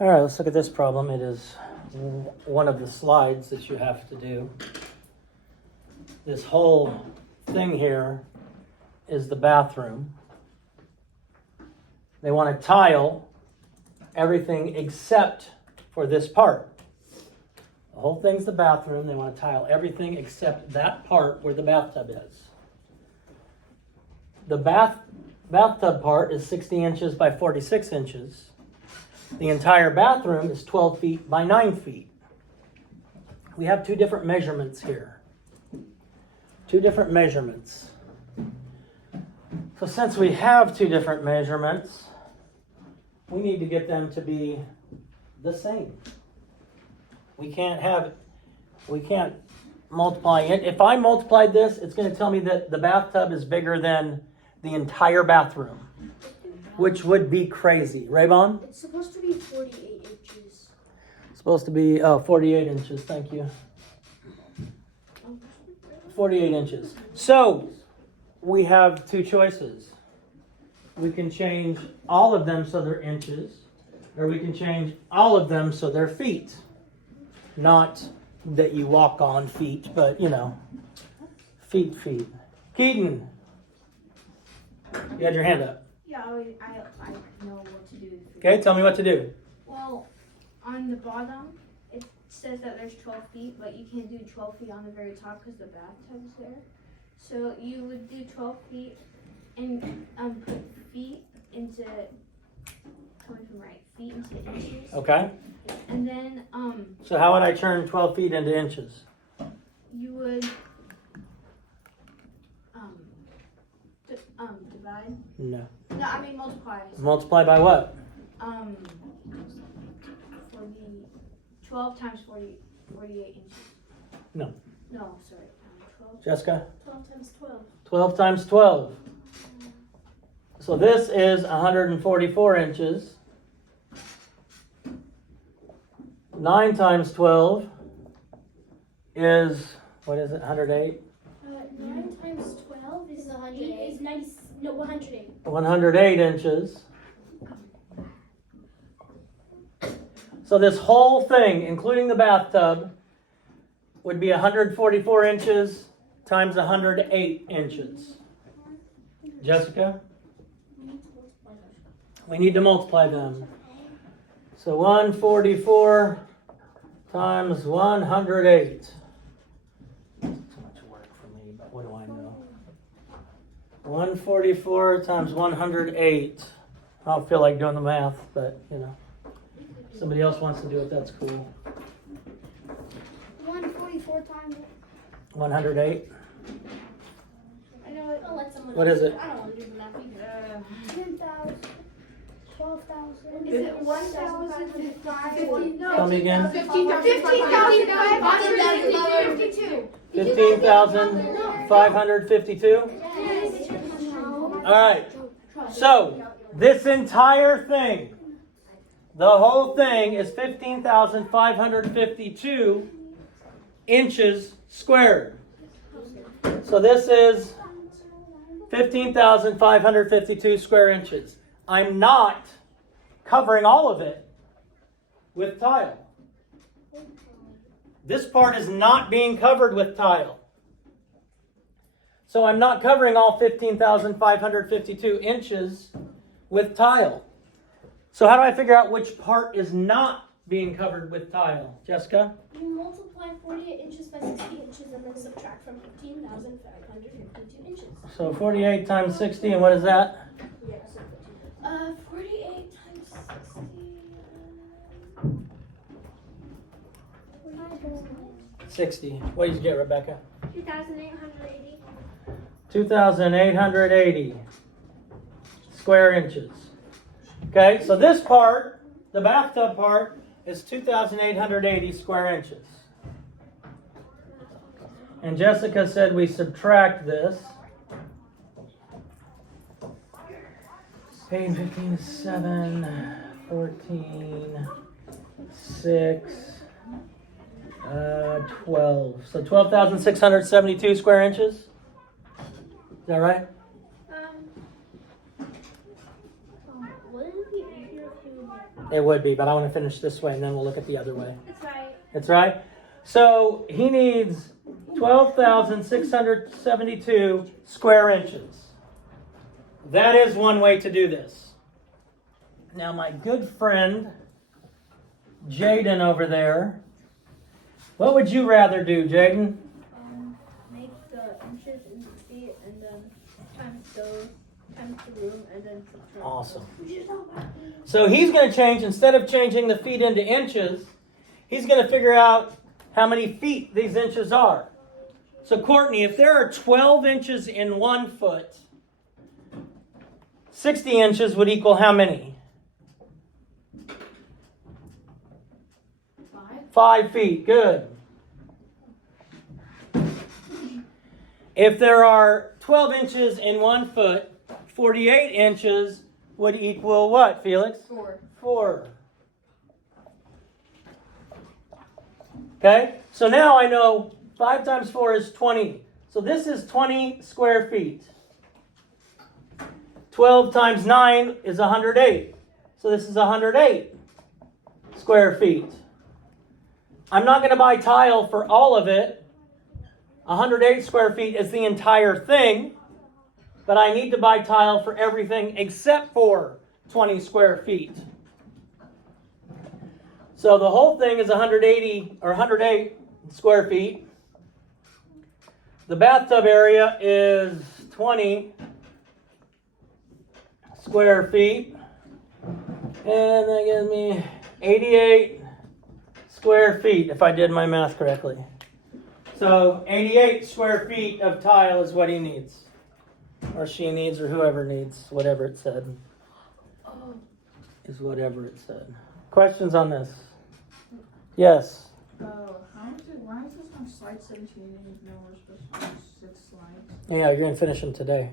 All right, let's look at this problem. It is one of the slides that you have to do. This whole thing here is the bathroom. They want to tile everything except for this part. The whole thing's the bathroom. They want to tile everything except that part where the bathtub is. The bathtub part is 60 inches by 46 inches. The entire bathroom is 12 feet by 9 feet. We have two different measurements here. Two different measurements. So since we have two different measurements, we need to get them to be the same. We can't multiply it. If I multiplied this, it's going to tell me that the bathtub is bigger than the entire bathroom, which would be crazy. Raybon? It's supposed to be 48 inches. It's supposed to be 48 inches. Thank you. 48 inches. So we have two choices. We can change all of them so they're inches, or we can change all of them so they're feet. Not that you walk on feet, but feet. Keaton, you had your hand up. Yeah, I know what to do. Okay, tell me what to do. Well, on the bottom, it says that there's 12 feet, but you can't do 12 feet on the very top because the bathtub's there. So you would do 12 feet and put feet into, coming from right, feet into inches. Okay. And then So how would I turn 12 feet into inches? you would divide. No. No, I mean multiply. Multiply by what? For the 12 times 48 inches. No. No, sorry. 12. Jessica? 12 times 12. 12 times 12. So this is 144 inches. 9 times 12 is, what is it, 108? 9 times 12 is 108. Is 90, no, 108. 108 inches. So this whole thing, including the bathtub, would be 144 inches times 108 inches. Jessica? We need to multiply them. So 144 times 108. Too much work for me, but what do I know? 144 times 108. I don't feel like doing the math, but somebody else wants to do it, that's cool. 144 times. 108. I know it. I'll let someone What else is it? I don't want to do the math either. 10,000. 12,000. Is it 1,005? Tell me again. 15,552. 15,552. All right. So this entire thing, the whole thing is 15,552 inches squared. So this is 15,552 square inches. I'm not covering all of it with tile. This part is not being covered with tile. So I'm not covering all 15,552 inches with tile. So how do I figure out which part is not being covered with tile? Jessica? You multiply 48 inches by 60 inches and then subtract from 15,552 inches. So 48 times 60, and what is that? 48 times 60. 60. What did you get, Rebecca? 2,880. 2,880 square inches. Okay, so this part, the bathtub part, is 2,880 square inches. And Jessica said we subtract this. 8 and 15 is 7, 14, 6, 12. So 12,672 square inches? Is that right? Wouldn't it be easier to It would be, but I want to finish this way and then we'll look at the other way. That's right. That's right. So he needs 12,672 square inches. That is one way to do this. Now my good friend Jaden over there, what would you rather do, Jaden? Make the inches into feet and then times the room and then subtract. Awesome. So he's going to change, instead of changing the feet into inches, he's going to figure out how many feet these inches are. So Courtney, if there are 12 inches in 1 foot, 60 inches would equal how many? 5 feet. Good. If there are 12 inches in 1 foot, 48 inches would equal what, Felix? 4. Okay, so now I know 5 times 4 is 20. So this is 20 square feet. 12 times 9 is 108. So this is 108 square feet. I'm not going to buy tile for all of it. 108 square feet is the entire thing. But I need to buy tile for everything except for 20 square feet. So the whole thing is 180 or 108 square feet. The bathtub area is 20 square feet. And that gives me 88 square feet if I did my math correctly. So 88 square feet of tile is what he needs. Or she needs, or whoever needs, whatever it said. Is whatever it said. Questions on this? Yes. Why is this on slide 17 and no, we're supposed to do 6 slides? Yeah, you're going to finish them today.